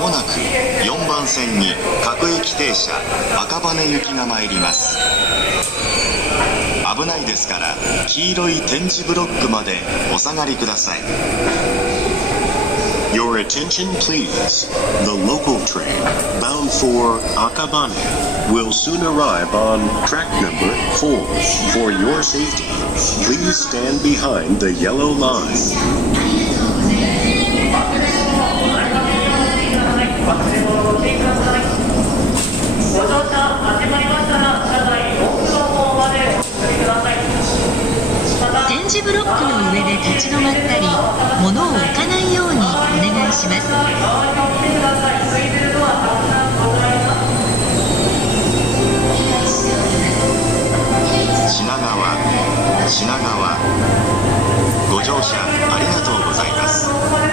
もなく4番線に各駅停車赤羽行きが参ります。危ないですから黄色い点字ブロックまでお下がりください。 Your attention please. The local train bound for Akabane will soon arrive on track number 4. For your safety, please stand behind the yellow line. 点字ブロックの上で立ち止まったり物を置かないようにお願いします。品川ご乗車ありがとうございます。